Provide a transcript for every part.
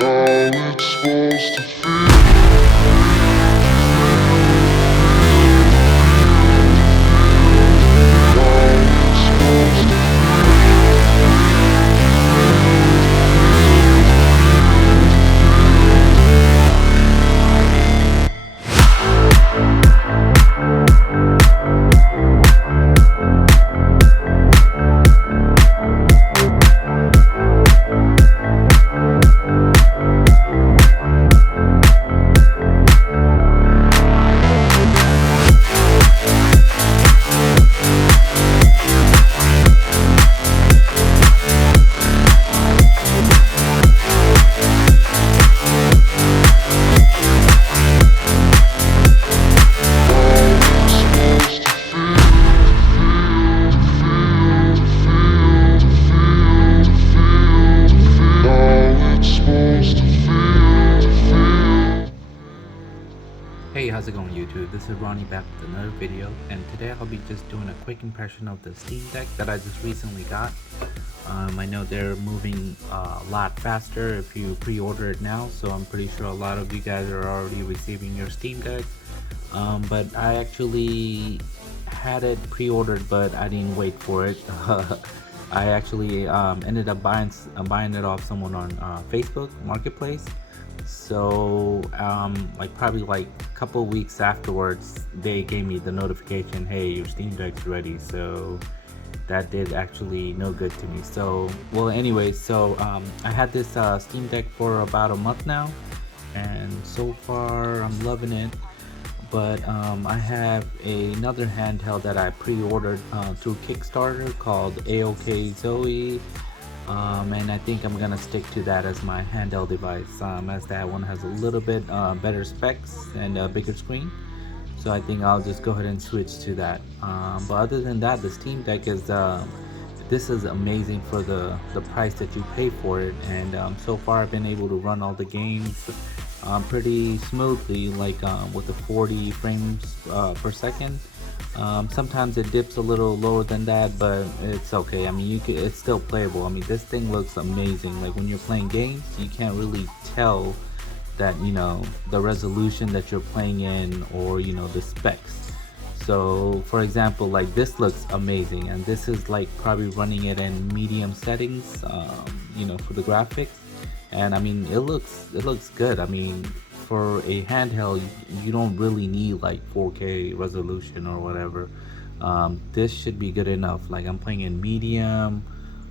How it's supposed to feel. Hey, how's it going YouTube? This is Ronnie back with another video, and today I'll be just doing a quick impression of the Steam Deck that I just recently got. I know they're moving a lot faster if you pre-order it now, so I'm pretty sure a lot of you guys are already receiving your Steam Deck. But I actually had it pre-ordered, but I didn't wait for it. I actually ended up buying it off someone on Facebook Marketplace. So like probably like a couple weeks afterwards, they gave me the notification, hey, your Steam Deck's ready. So that did actually no good to me. So well, anyway, so I had this Steam Deck for about a month now, and so far I'm loving it. But I have another handheld that I pre-ordered through Kickstarter called Aokzoe, and I think I'm gonna stick to that as my handheld device, as that one has a little bit better specs and a bigger screen. So I think I'll just go ahead and switch to that. But other than that, the Steam Deck is this is amazing for the price that you pay for it, and so far I've been able to run all the games pretty smoothly, like with the 40 frames per second. Sometimes it dips a little lower than that, but it's okay. I mean, it's still playable. I mean, this thing looks amazing. Like when you're playing games, you can't really tell that, you know, the resolution that you're playing in, or you know, the specs. So for example, like this looks amazing, and this is like probably running it in medium settings, you know, for the graphics. And I mean, it looks good. I mean, for a handheld, you don't really need like 4K resolution or whatever. This should be good enough. Like I'm playing in medium.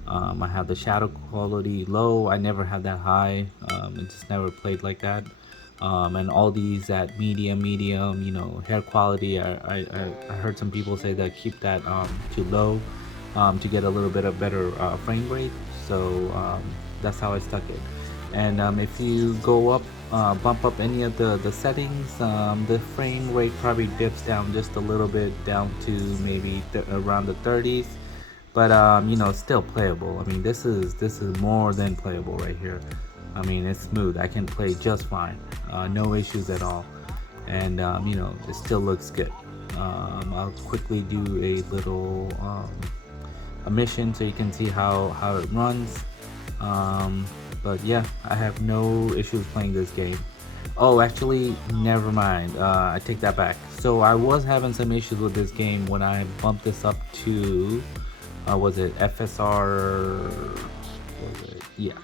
I have the shadow quality low. I never had that high. It just never played like that. And all these at medium, you know, hair quality. I heard some people say that keep that too low, to get a little bit of better frame rate. So that's how I stuck it. And if you go up, bump up any of the settings, the frame rate probably dips down just a little bit, down to maybe around the 30s. But you know, still playable. I mean, this is more than playable right here. I mean, it's smooth. I can play just fine, no issues at all. And you know, it still looks good. I'll quickly do a little a mission so you can see how it runs. But yeah, I have no issues playing this game. Oh, actually, never mind. I take that back. So I was having some issues with this game when I bumped this up to, was it FSR? Was it? Yeah.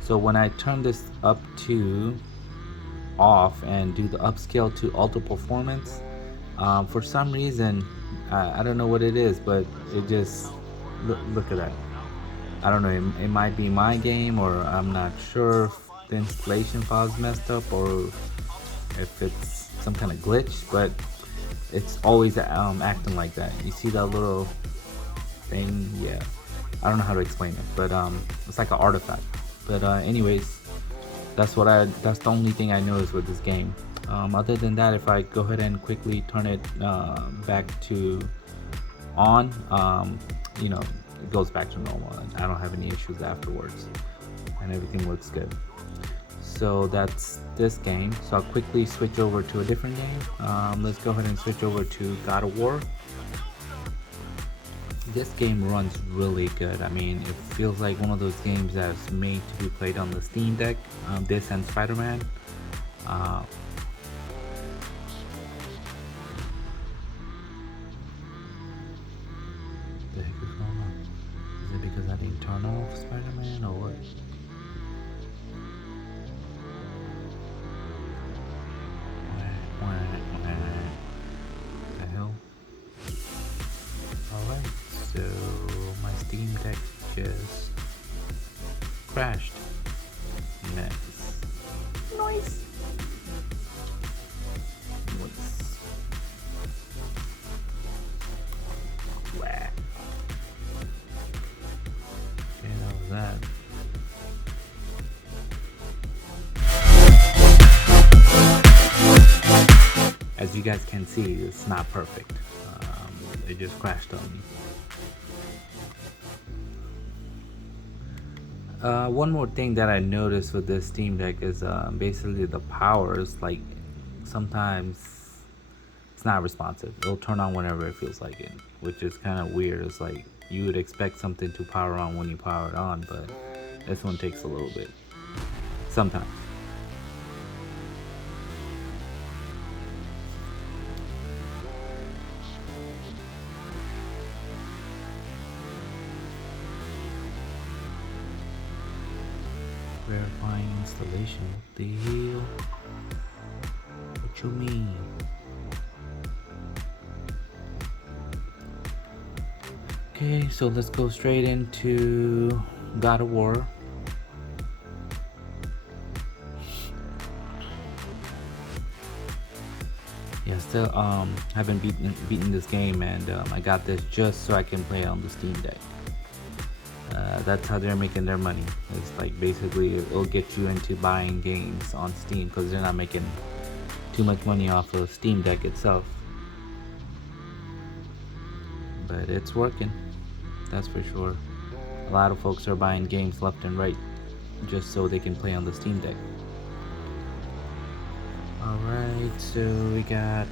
So when I turn this up to off and do the upscale to ultra performance, for some reason, I don't know what it is, but it just look at that. I don't know, it might be my game, or I'm not sure if the installation file's messed up, or if it's some kind of glitch, but it's always acting like that. You see that little thing? Yeah, I don't know how to explain it, but it's like an artifact. But anyways, that's the only thing I noticed with this game. Other than that, if I go ahead and quickly turn it back to on, you know, it goes back to normal, and I don't have any issues afterwards, and everything looks good. So that's this game. So I'll quickly switch over to a different game. Let's go ahead and switch over to God of War. This game runs really good. I mean, it feels like one of those games that's made to be played on the Steam Deck. This and Spider-Man. Uh, the heck is going on? Is it because I didn't turn off Spider-Man or what? The hell? Alright, so my Steam Deck just crashed. Nice. Nice. Nice. Wow. Okay, that was that. As you guys can see, it's not perfect. It just crashed on me. One more thing that I noticed with this Steam Deck is basically the power is like sometimes it's not responsive. It'll turn on whenever it feels like it, which is kind of weird. It's like you would expect something to power on when you power it on, but this one takes a little bit sometimes. Verifying installation. What the hell? What you mean? Okay, so let's go straight into God of War. Yeah, still haven't beaten this game, and I got this just so I can play on the Steam Deck. That's how they're making their money. It's like basically it'll get you into buying games on Steam because they're not making too much money off of Steam Deck itself. But it's working, that's for sure. A lot of folks are buying games left and right just so they can play on the Steam Deck. Alright, so we got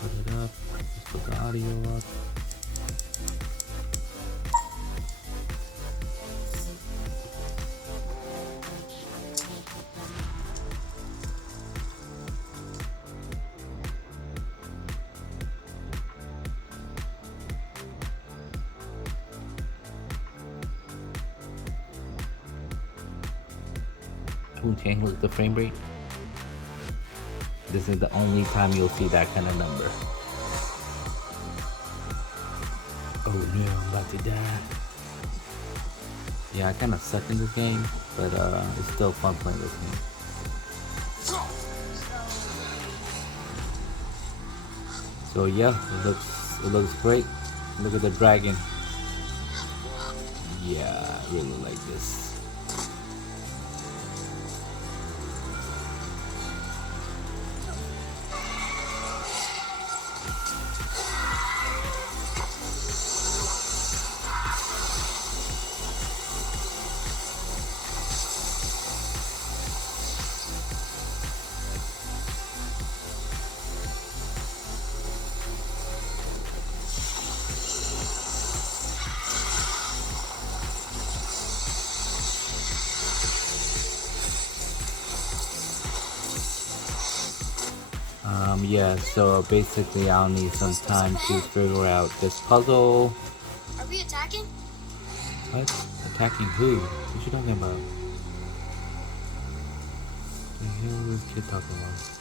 put it up, let's put the audio up. Who handles the frame rate? This is the only time you'll see that kind of number. Oh no, I'm about to die. Yeah, I kind of suck in this game, but it's still fun playing this game. So yeah, it looks great. Look at the dragon. Yeah, I really like this. Yeah, so basically I'll need some time to figure out this puzzle. Are we attacking? What? Attacking who? What you talking about? The hell is this kid talking about?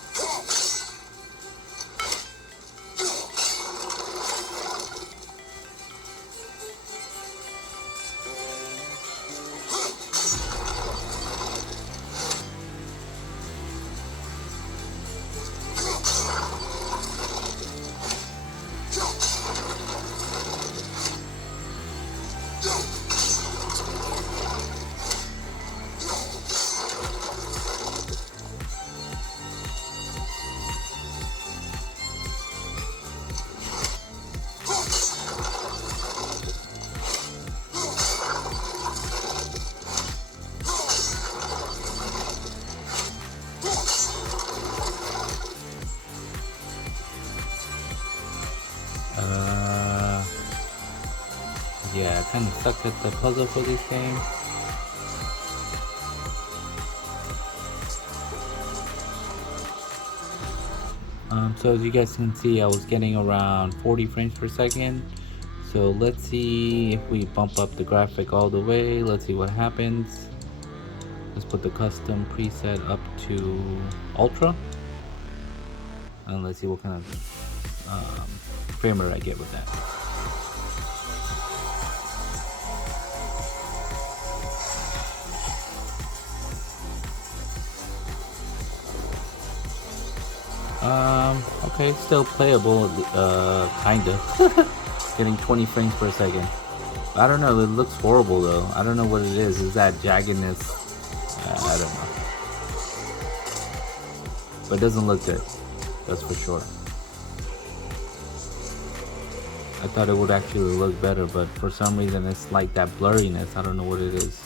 kind of suck at the puzzle for this game. So as you guys can see, I was getting around 40 frames per second. So let's see if we bump up the graphic all the way. Let's see what happens. Let's put the custom preset up to ultra, and let's see what kind of frame rate I get with that. Okay, still playable, kinda. Getting 20 frames per second. I don't know, it looks horrible though. I don't know what it is. Is that jaggedness? I don't know. But it doesn't look good, that's for sure. I thought it would actually look better, but for some reason it's like that blurriness. I don't know what it is.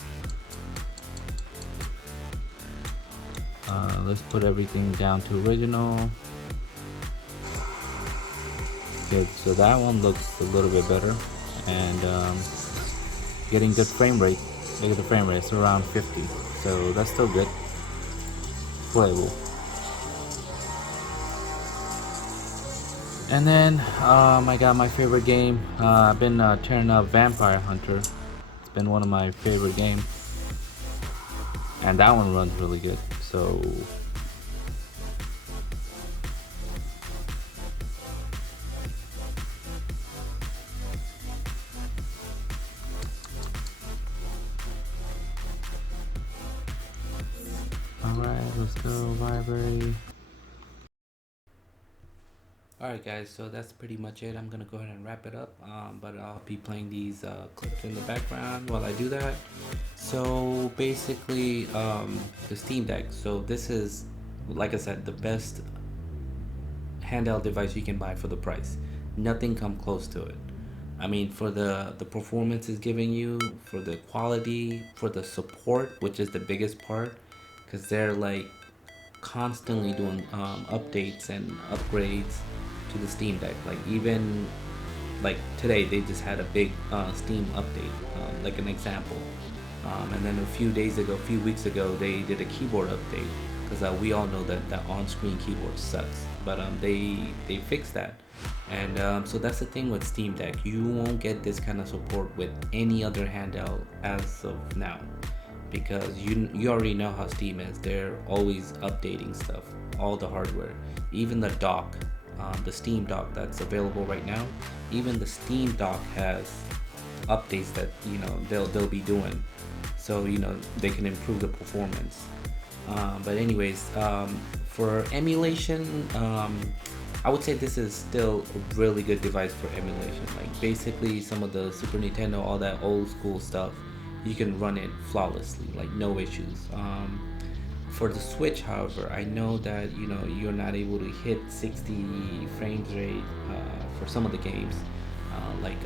Let's put everything down to original. Good, so that one looks a little bit better, and getting good frame rate. Look at the frame rate, it's around 50, so that's still good. Playable. And then I got my favorite game. I've been tearing up Vampire Hunter. It's been one of my favorite games, and that one runs really good. So alright, let's go library. Alright guys, so that's pretty much it. I'm gonna go ahead and wrap it up, but I'll be playing these clips in the background while I do that. So basically, the Steam Deck. So this is, like I said, the best handheld device you can buy for the price. Nothing come close to it. I mean, for the performance it's giving you, for the quality, for the support, which is the biggest part, because they're like constantly doing updates and upgrades to the Steam Deck. Like even like today they just had a big Steam update, like an example, and then a few weeks ago they did a keyboard update, because we all know that the on-screen keyboard sucks, but they fixed that. And so that's the thing with Steam Deck, you won't get this kind of support with any other handheld as of now, because you already know how Steam is. They're always updating stuff, all the hardware, even the dock, the Steam dock that's available right now. Even the Steam dock has updates that they'll be doing, so they can improve the performance. But anyways, for emulation, I would say this is still a really good device for emulation. Like basically some of the Super Nintendo, all that old school stuff, you can run it flawlessly, like no issues. For the Switch, however, I know that you're not able to hit 60 frames rate for some of the games, like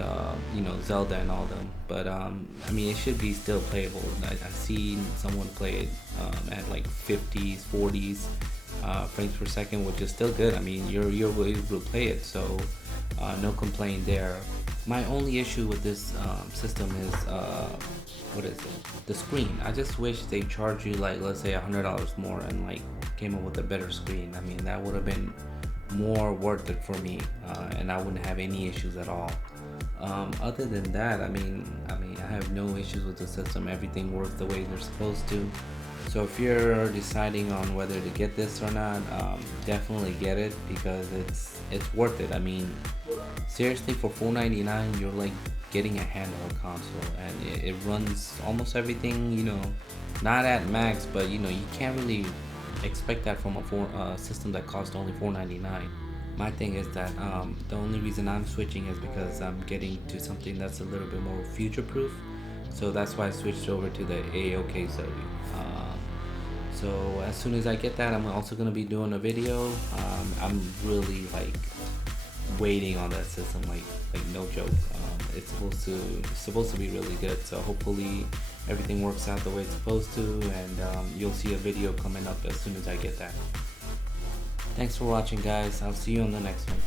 Zelda and all them. But I mean, it should be still playable. I've seen someone play it at like 50s, 40s frames per second, which is still good. I mean, you're able to play it, so no complaint there. My only issue with this system is what is it? The screen. I just wish they charge you like, let's say $100 more and like came up with a better screen. I mean, that would have been more worth it for me, and I wouldn't have any issues at all. Other than that, I mean, I have no issues with the system. Everything works the way they're supposed to. So if you're deciding on whether to get this or not, definitely get it, because it's worth it. I mean, seriously, for $4.99 you're like getting a handheld console, and it runs almost everything, not at max, but you can't really expect that from a system that costs only $4.99. My thing is that the only reason I'm switching is because I'm getting to something that's a little bit more future proof, so that's why I switched over to the Aokzoe. So as soon as I get that, I'm also going to be doing a video. I'm really like waiting on that system, like no joke. It's supposed to be really good, so hopefully everything works out the way it's supposed to, and you'll see a video coming up as soon as I get that. Thanks for watching, guys. I'll see you on the next one.